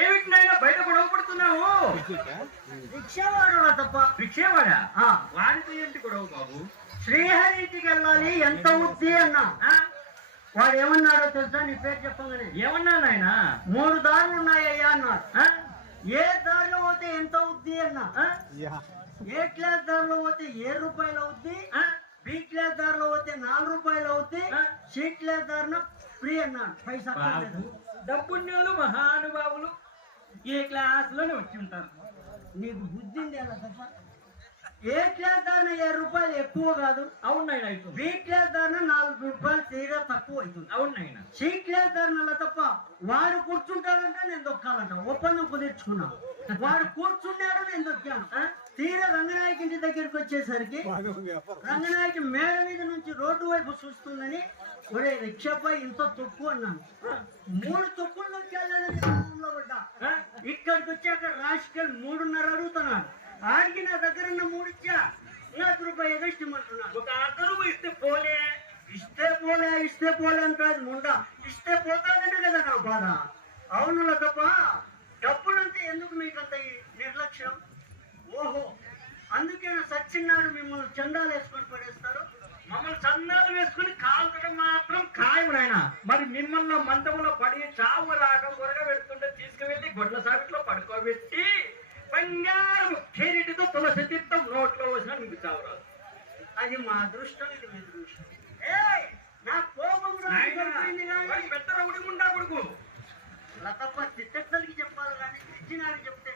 ఏమిటినైనా బయట గొడవ పడుతున్నావు? రిక్షావాడు తప్ప. భిక్షేవాడా? వాడితో ఏంటి గొడవ బాబు? శ్రీహరి ఇంటికి వెళ్ళాలి, ఎంత ఉంది అన్నా. వాడు ఏమన్నాడో తెలుసా? నీ పేరు చెప్పగానే ఏమన్నా నాయన? 3 దారులు ఉన్నాయ్యా అన్నాడు. ఏ దారిలో పోతే ఎంత అవుద్ది అన్నా. ఏ క్లాస్ దారిలో పోతే 7 రూపాయలు అవుద్ది, బి క్లాస్ దారిలో పోతే 4 రూపాయలు అవుద్ది, సి క్లాస్ దారిన ఫ్రీ అన్నాడు. పైసా డబ్బున్నోళ్ళు మహానుభావులు ఏ క్లాస్ లోనే వచ్చి ఉంటారు. నీకు బుద్ధి ఉంది అలా తప్ప. ఏ క్లాస్ దారిన 7 రూపాయలు ఎక్కువ కాదు. అవునాయన. బి క్లాస్ దారిన 4 రూపాయలు తీరా తక్కువ అవుతుంది. అవునాయన. సి క్లాస్ దారిన తప్ప. వాడు కూర్చుంటాడంటే నేను దొక్కాలంట. ఒప్పందం కుదుర్చుకున్నాం. వాడు కూర్చున్నాడు, నేను దొక్కాను. తీరా రంగనాయకి ఇంటి దగ్గరికి వచ్చేసరికి రంగనాయకి మేడ మీద నుంచి రోడ్డు వైపు చూస్తుందని ఒరే రిక్షాపై ఇంత తొక్కు అన్నాను. 3 తొక్కులు దొక్కాలని పడ్డా. ఇక్కడికి వచ్చాక రాజకీయాలు 3.5 అడుగుతున్నాడు. ఆడికి నా దగ్గర ఉన్న 3 ఇచ్చా. 1 రూపాయి ఎగస్టిమంటున్నాడు. ఒక అతను ఇస్తే పోలే, ఇస్తే పోలే అంటాడు ముండా. ఇస్తే పోతాదనే కదా నా బాధ. అవునులా తప్ప. డబ్బులంటే ఎందుకు మీకంత ఈ నిర్లక్ష్యం? ఓహో, అందుకే సచ్చిన్నాడు మిమ్మల్ని చందాలు వేసుకొని పడేస్తారు. మమ్మల్ని చందాలు వేసుకుని కాల్చడం మాత్రం ఖాయం నాయన. మరి మిమ్మల్ని మంచంలో పడి చావు రాక కొరగా పెడుతుంటే తీసుకువెళ్ళి గొడ్ల సావిట్లో పడుకోబెట్టి బంగారం కిరీటితో తులసి తీర్థం నోట్లో వచ్చినా మీకు చావు రాదు. అది మా అదృష్టం, ఇది మీ అదృష్టం. నా కోపం పెద్ద రౌడి గుండా కొడుకు తప్ప. తిట్టకి చెప్పాలి కానీ తెచ్చినాడు చెప్తే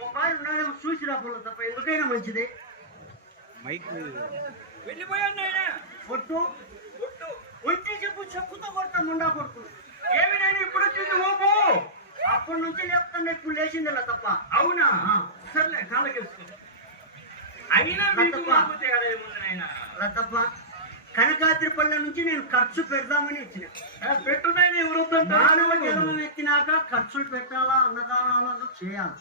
మొబైల్ ఉన్నాడేమో చూసి రాకుండా తప్ప. ఎందుకైనా మంచిది. వెళ్ళిపోయాడు నాయన. కొట్టు వచ్చి చెప్పుతో కొడతా ముండా కొడుకు. ఏమి నాయన ఇప్పుడు వచ్చింది ఊపు? అప్పటి నుంచి లేపుతాను, ఇప్పుడు లేచింది ఇలా తప్ప. అవునా? సర్లే కాళ్ళకేసుకో. అయినా అలా తప్ప. కనకాద్రిపల్లె నుంచి నేను ఖర్చు పెడదామని ఇచ్చిన. పెట్టున్నాయి ఎవరు? మానవ జన్మం ఎత్తినాక ఖర్చులు పెట్టాలా, అన్నదానాలను చేయాలి.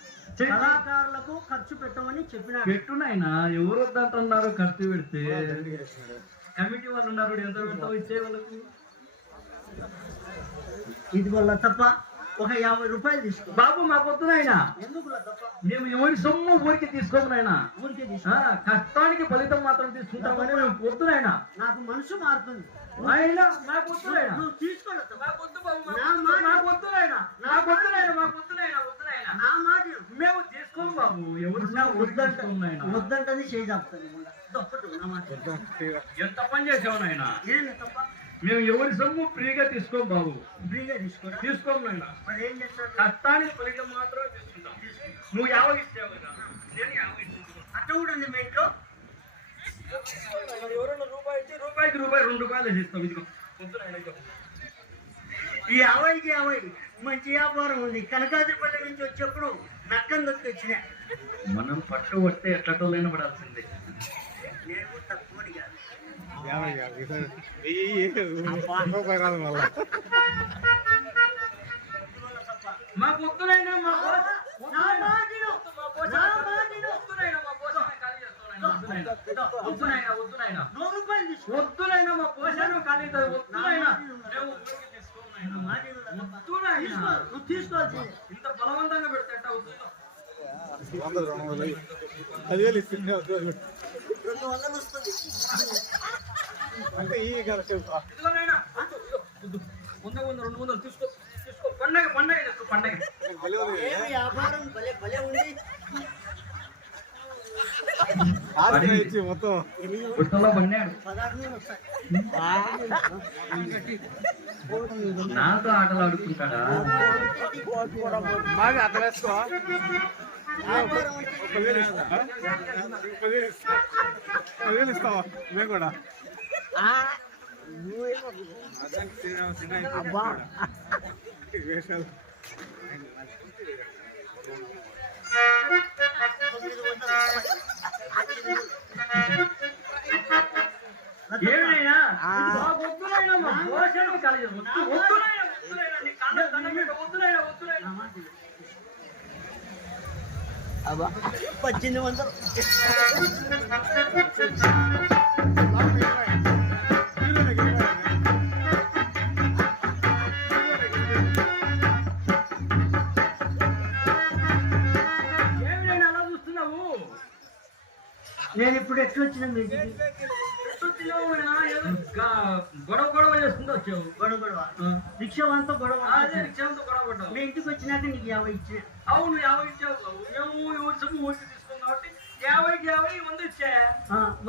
కళాకారులకు ఖర్చు పెట్టమని చెప్పినా. పెట్టున్నాయినా ఎవరు వద్దంటున్నారు? ఖర్చు పెడితే కమిటీ వాళ్ళు ఉన్నారు, ఎంత పెడతావు ఇచ్చే వాళ్ళకు. ఇది వల్ల తప్ప. ఒక 50 రూపాయలు తీసుకో బాబు. మాకు వద్దునైనా. ఎందుకు తప్ప? మేము ఎవరి సొమ్ము ఊరికి తీసుకోమునైనా. ఊరికే తీసుకో. కష్టానికి ఫలితం మాత్రం తీసుకుంటామని మేము వద్దునైనా. నాకు మనసు మారుతుంది. అయినా నాకు వద్దునైనా. నువ్వు తీసుకోలేదు. మాకు వద్దు బాబు. నాకు వద్దునైనా. నాకు వద్దునైనా. మాకు వద్దునైనా. వద్దునైనా. నా మాట మేము తీసుకోము బాబు. ఎవరు వద్దంటది చేస్తాను. ఎంత పని చేసావు నాయన? ఏంటి తప్ప? మేము ఎవరి సొమ్ము ఫ్రీగా తీసుకోం బాబు. ఫ్రీగా తీసుకోము నాయన. మరి ఏం చేస్తారు? కష్టానికి ఫలితం మాత్రమే తీసుకుంటాం. నువ్వు 50 ఇచ్చావు కదా, నేను 50 ఇచ్చాను. అట్ట కూడా ఉంది మీ ఇంట్లో. ఎవరన్నా రూపాయి ఇచ్చి రూపాయికి రూపాయి 2 రూపాయలు ఇస్తాం. ఇదిగో ఈ 50కి 50 మంచి వ్యాపారం ఉంది. కనకాద్రిపల్లి నుంచి వచ్చేప్పుడు నక్కం దొరికి వచ్చిన. మనం పట్టు వస్తే ఎట్లటోలైనా పడాల్సిందే. నేను తక్కువని కాదు. మాకు వద్దునైనా. వద్దునైనా. 100 రూపాయలు తీసుకో. వద్దునైనా. మా పోషణ ఖాళీ వద్దునైనా. నువ్వు తీసుకోవాల్సింది. ఇంత బలవంతంగా పెడితే 10,000 ఇస్తుంది. 200 వస్తుంది. అంటే ఈ ఇదిగోనైనా 100 తీసుకో. పండగ చేసుకో. పండగ ఏమి వ్యాపారం భలే భలే ఉంది. ఇచ్చి మొత్తం గుట్టలో పడినాడు. 16 వస్తాయి. నాతో ఆటలు ఆడుకుంటాడా? బాగా అతలేసుకో. వ్యాపారం అంటే 10,000 ఇస్తావా? మేము కూడా వేషాలు. ఏమైనా వద్దునైనా. మా పోషణ కలిగి వద్దునైనా. నీ కళ్ళ దండం పెట్టి వద్దునైనా. 1800. నేను ఇప్పుడు ఎట్లా వచ్చిన మీ ఇంటికి? వచ్చినావు నాయనా, ఏదో గొడవ గొడవ చేసుకుంటూ వచ్చావు. గొడవ రిక్షా అంతా గొడవ. అదే రిక్షాంతో గొడవ పడ్డావు. మీ ఇంటికి వచ్చినాక నీకు 50 ఇచ్చిన. అవును 50 ఇచ్చావు బాబు. మేము ఊరి సొమ్ము ఊరికి తీసుకున్నాం కాబట్టి 50కి 50 100 ఇచ్చా.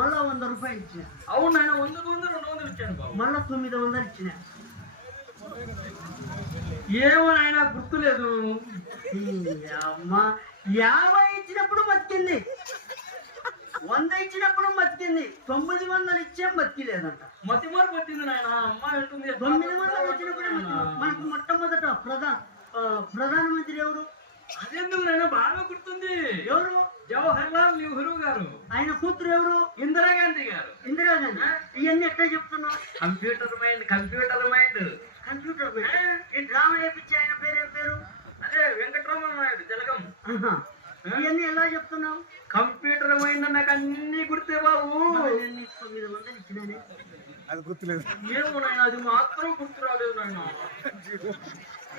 మళ్ళా 100 రూపాయలు ఇచ్చిన. అవును నాయన 100కు 100 200 ఇచ్చాను బాబు. మళ్ళా 900 ఇచ్చిన. ఏమో నాయన గుర్తులేదు. అమ్మ 50 ఇచ్చినప్పుడు బతికింది, 100 ఇచ్చినప్పుడు బతికింది, 900 ఇచ్చాం బతికిలేదంట. మతి మార్పు వచ్చింది నాయన. అమ్మ ఉంటుంది 900 వచ్చినప్పుడు మనకు మొట్టమొదట ప్రధానమంత్రి ఎవరు? అదెందుకు నాయన బాగా గుర్తుంది. ఎవరు? జవహర్ లాల్ నెహ్రూ గారు. ఆయన కూతురు ఎవరు? ఇందిరాగాంధీ గారు. ఇందిరాగాంధీ. ఇవన్నీ ఎట్లా చెప్తున్నావు? Computer mind. కంప్యూటర్ డ్రామా వేపించి ఆయన పేరు ఏం పేరు? అదే వెంకటరమణ నాయుడు జలగం. ఇవన్నీ ఎలా చెప్తున్నావు? కంప్యూటర్ మైండ్ నాకు అన్ని గుర్తే బాబు. 900 ఇచ్చినానే. అది గుర్తులేదు. ఏమో నాయన అది మాత్రం గుర్తు రాలేదు నాయన.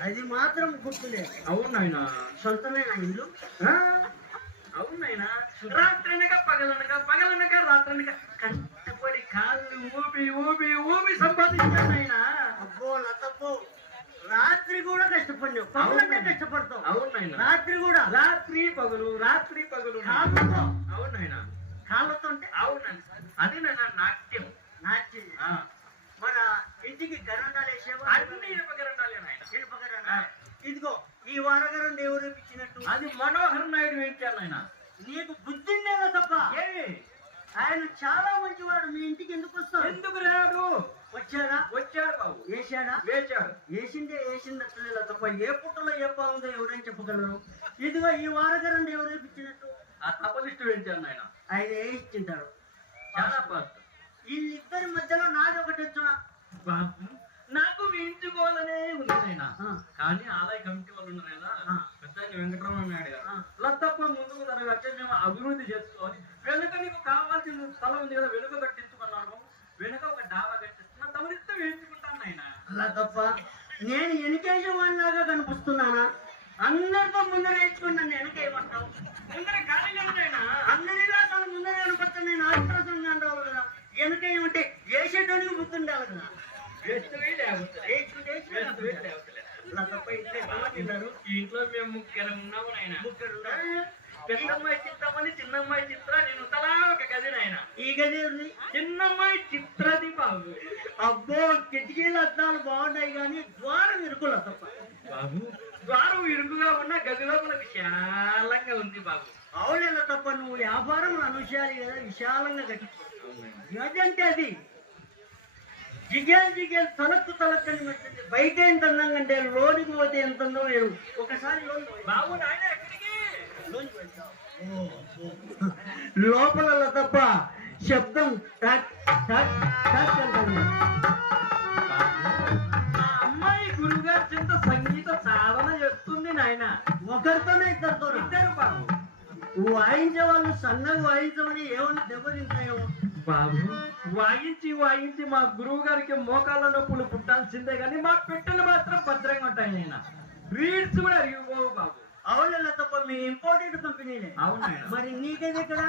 అది మాత్రం గుర్తులేదు. అవును నాయన. సొంతమేనా ఇల్లు? అవును నాయన. రాత్రనక పగలనక రాత్రనక కష్టపడి కాళ్ళు ఊపి సంపాదించాను నాయన. అబ్బో లతబ్బో, రాత్రి కూడా కష్టపడినావు, పగలంటే కష్టపడతావు. అవును నాయన. రాత్రి కూడా రాత్రి పగలు కాళ్ళతో. అవును నాయన. కాళ్ళతో అంటే అవునండి. అది నాయన నాట్యం. నాట్యం. మన ఇంటికి గరండాలు వేసేవా? అన్ని ఇనుపగరండాలే నాయన. ఇనుపగరండాలు. ఇదిగో ఈ వారగరం దేవుడు ఇచ్చినట్టు అది మనోహర్ నాయుడు వేయించాను నాయన. నీకు బుద్ధి లేదా తప్ప? ఆయన చాలా మంచివాడు. మీ ఇంటికి ఎందుకు వస్తాడు? ఎందుకు రాడు? వచ్చాడు బాబు. వేసాడా? వేసిందట్లేదు తప్ప ఏ పుట్టలో ఏ బాగుందో ఎవరైనా చెప్పగలరు. ఇదిగో ఈ వారగరం దేవుడు ఇచ్చినట్టు ఆ తపలిస్టు వేయించాను నాయన. ఆయన వేయించుంటాడు. చాలా ఫాస్ట్. వీళ్ళిద్దరి మధ్యలో నాది ఒకటి బాబు నాకు వేయించుకోవాలనే ఉంది నాయన. కానీ ఆలయ కమిటీ వాళ్ళు ఉన్నారు కదా, పెద్ద వెంకటరమణ నాయుడు గారు, లత్తప్ప ముందుకు తరగతి మేము అభివృద్ధి చేసుకోవాలి. వెనుక నీకు కావాల్సిన స్థలం ఉంది కదా, వెనుక కట్టించుకున్నాను. వెనుక ఒక డాబా కట్టిస్తున్నా, తమరిస్తే వేయించుకుంటాను నాయన. అలా తప్ప నేను వెనుకేసేవాడిలాగా కనిపిస్తున్నానా? అందరితో ముందర వేయించుకుని నన్ను వెనకేయమంటావు? ముందర ఖాళీగా నాయన. అందరి రాసాలు ముందర కనపడతాను. నేను ఆశ్వాసంగా అంటావు కదా. వెనకేయమంటే వేసేటోనికి గుర్తుండాలి కదా. ఇంట్లో మేము ముగ్గురు ఉన్నాము నాయన. పెద్దమ్మాయి చిత్రమని, చిన్నమ్మాయి చిత్ర, నేను తలా ఒక గది నాయన. ఈ గది ఉంది. చిన్నమ్మాయి చిత్రది బాబు. అబ్బో కిటికీలు అద్దాలు బాగున్నాయి కానీ ద్వారం ఇరుకుల తప్ప. బాబు ద్వారం ఇరుకుగా ఉన్న గదిలో మనకు విశాలంగా ఉంది బాబు. అవునేలా తప్ప నువ్వు వ్యాపారం అనుషాలి కదా, విశాలంగా కట్టించు. గది అంటే అది జిగేల్ తలక్కు తలక్కని వచ్చింది. బయట ఎంత అందంగా అంటే లోనికి పోతే ఎంత ఉందో నేను ఒకసారి బాబు నాయన ఎక్కడికి లోపల తప్ప శబ్దం టక్ టక్ టక్ అంటుంది. అమ్మాయి గురుగారి చింత సంగీత సాధన చేస్తుంది నాయన. ఒకరితోనే ఇద్దరు బాబు. వాయించే వాళ్ళు సన్నగా వాయించమని ఏమన్నా దెబ్బతింటాయో బాబు. వాయించి మా గురువు గారికి మోకాళ్ళ నొప్పులు పుట్టాల్సిందే కానీ మా పెట్టెలు మాత్రం భద్రంగా ఉంటాయి నాయన. రీడ్స్ కూడా అరిగిపోవు బాబు. అవునా తప్ప మీ ఇంపోర్టెడ్ కంపెనీలే. అవునా? మరి నీకేది ఇక్కడ?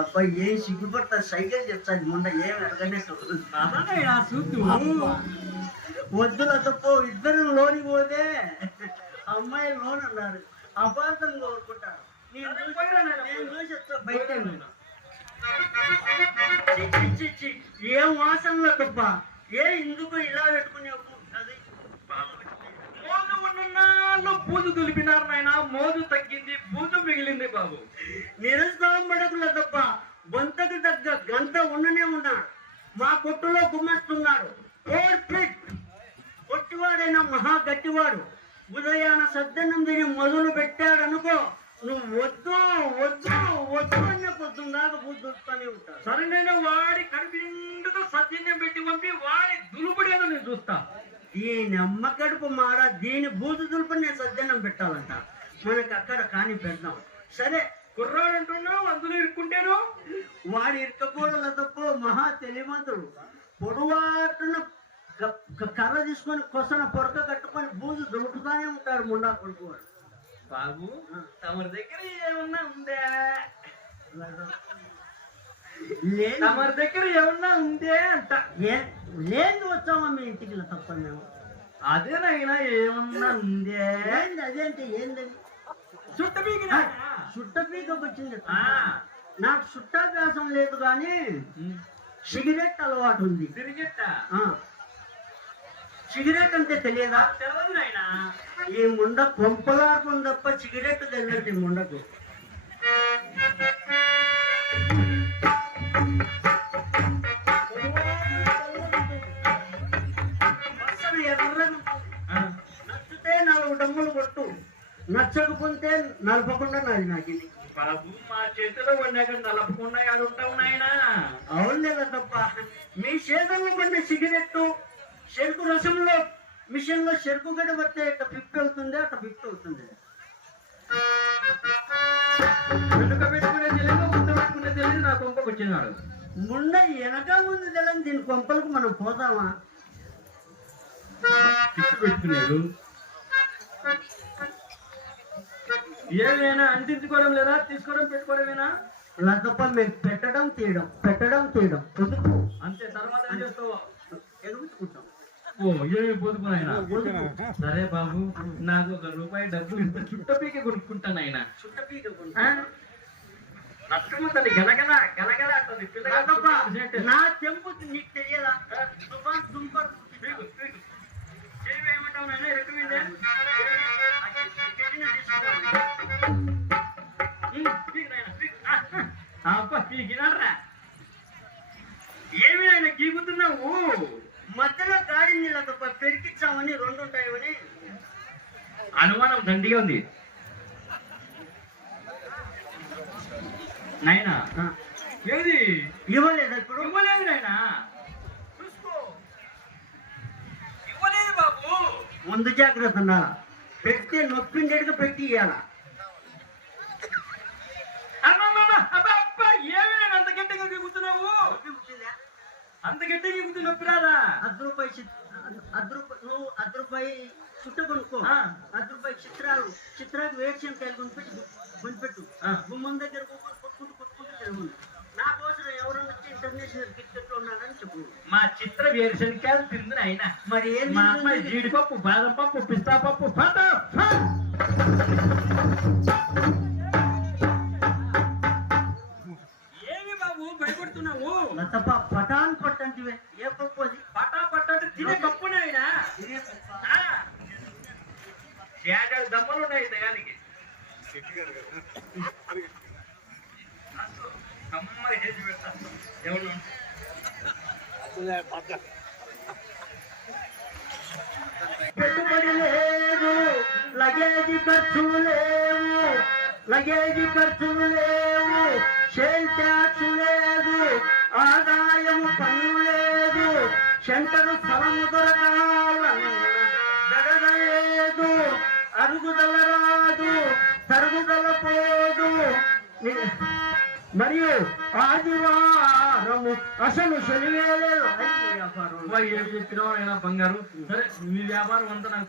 అబ్బాయి ఏం సిగ్గుపడతా, సైకిల్ చెప్తాది ముంద ఏం ఎరగనట్టు. వద్దుల తప్ప ఇద్దరు లోని పోతే అమ్మాయి లోన్ అన్నారు, అపార్థం కోరుకుంటారు. నేను చూసి బయట ఏం వాసనలో తప్ప ఎందుకు ఇలా పెట్టుకునే పూజ దులిపినారు నాయన. మోజు తగ్గింది, పూజ మిగిలింది బాబు. నిరుత్సాహం పడకులే తప్ప బొంతకు తగ్గ గంట ఉండనే ఉన్నాడు. మా కొట్టులో గుమ్మస్తున్నాడు. కొట్టివాడైనా మహా గట్టివాడు. ఉదయాన సద్దన్నం తిని మొదలు పెట్టాడనుకో, నువ్వు వద్దు వద్దు వద్దు అన్న పొద్దున్నాక బుద్ధుతానే ఉంటాడు. సరైన వాడి కడుపు నిండుతో సద్యన్నం పెట్టి పంపి వాడి దులుపుడేదో నేను చూస్తా. దీని అమ్మ కడుపు మాడ, దీని బూజు దులుపు నేను సద్దన్నం పెట్టాలంట. మనకు అక్కడ కాని పెడదాం. సరే కుర్రాడు అంటున్నావు, అందులో ఇరుక్కుంటాను. వాడు ఇరుక్కపోవడం తప్ప మహా తెలియమంతుడు. పొడవాటున కర్ర తీసుకొని కొసన పొరక కట్టుకొని బూజు దులుపుతానే ఉంటాడు ముండా కొడుకు వాడు. బాబు తమరి దగ్గర ఏమన్నా ఉందా? లేదు తమరి దగ్గర ఏమన్నా ఉందే అంట. లేదు వచ్చామా మీ ఇంటికి తప్ప మేము. అదేనైనా ఏమన్నా ఉందే? ఏంది అదేంటి ఏందని చుట్ట చుట్ట పీకకు వచ్చింది. నాకు చుట్టాభ్యాసం లేదు కానీ సిగరెట్ అలవాటు ఉంది. తిరిగెట్ట ఆ. సిగరెట్ అంటే తెలియదా? తెలవదు నాయనా. ఈ ముండ కొంపలార్పం తప్ప సిగరెట్ తెలియదు ఈ ముండకు. అసలు ఎర్రను నచ్చితే 4 డమ్ములు కొట్టు, నచ్చకపోతే నలపకుండా నాది నాకు ఇది. బాబు మా చేతిలో వండాక నలపకుండా ఉంటావు నాయనా. అవును లేదా తప్ప మీ చేతుల్లో పండే సిగరెట్ చెరుకు రసంలో మిషన్ లో చెరుకు గడ్డ పడితే అట్ట ఫిఫ్ట్ అవుతుంది, అట్ట ఫిఫ్ట్ అవుతుంది. వెనుక పెట్టుకునే తెలియదు, ముందు పెట్టుకునే తెలియదు, నా కొంపకు వచ్చినాడు. ముండ వెనక ముందు తెలని దీని కొంపలకు మనం పోతామా? పిచ్చి పెట్టుకున్నాడు. ఏమైనా అంటించుకోవడం లేదా, తీసుకోవడం పెట్టుకోవడమేనా? అలా తప్ప మేము పెట్టడం తీయడం పొదుపు అంతే. తర్వాత ఏం చేస్తావు? ఎదుగుతుకుంటాం. ఓ ఏమి పొదుపునైనా. సరే బాబు, నాకు ₹1 డబ్బులు ఇంత చుట్టపీకి కొనుక్కుంటాను ఆయన. చుట్ట పీక నష్టముంటుంది, గలగల గలగల అంటుంది పిల్లగా. నా తెంపు నీకు తెలియదా? దుంపర్ ఏమంటావు నాయన? ఎక్కువైందే. ఏమి ఆయన గీగుతున్నావు? మధ్యలో గాడి నీళ్ళ తప్ప పెరికిచ్చామని 2 ఉంటాయని అనుమానం దండిగా ఉంది నాయన. ఏది ఇవ్వలేదా ఇప్పుడు? ఇవ్వలేదు నాయన. చూసుకో, ఇవ్వలేదు బాబు. ముందు జాగ్రత్త ఉండాలా. పెడితే నొప్పిండేట్టుగా పెట్టి ఇవ్వాలా. ఏమి నేను అంత గట్టిగా గీగుతున్నావు? అంత గట్టిగా గీగుతూ నొప్పి రాదా? నువ్వు ₹1 చుట్ట కొనుక్కో. ₹1 చిత్రాలు వేరుశనకాయలు కొనిపెట్టు. గుమ్మం దగ్గర కొట్టుకుంటూ తిరుగుంది. నా కోసం ఎవరన్నా వచ్చి ఇంటర్నేషనల్ క్రికెట్ లో ఉన్నాడని చెప్పు. మా చిత్ర వేరుశనకాయలు తింది ఆయన. మరి ఏం మా అమ్మాయి జీడిపప్పు, బాదం పప్పు, పిస్తా పప్పు. ఏమి బాబు భయపడుతున్నావు? తప్ప పటాన్ పట్టంటివే. ఏ పప్పు అది? పటా పట్టంటే తినే పప్పునే ఆయన. చేగలు దమ్మలు ఉన్నాయి తగానికి. అమ్మాయి చేసి పెడతాను. ఎవరు పెట్టుబడి లేదు, లగేజీ ఖర్చులు లేవు, సేల్ ట్యాక్స్ లేదు, ఆదాయము పన్ను లేదు, సెంటర్ స్థలము దొరకాల లేదు, అరుగుదల రాదు, తరుగుదల పోదు. మరియు ఆదివారము అసలు శనివేలేదు. ఏం చెప్పినావు ఆయన బంగారు? సరే, మీ వ్యాపారం అంతా నాకు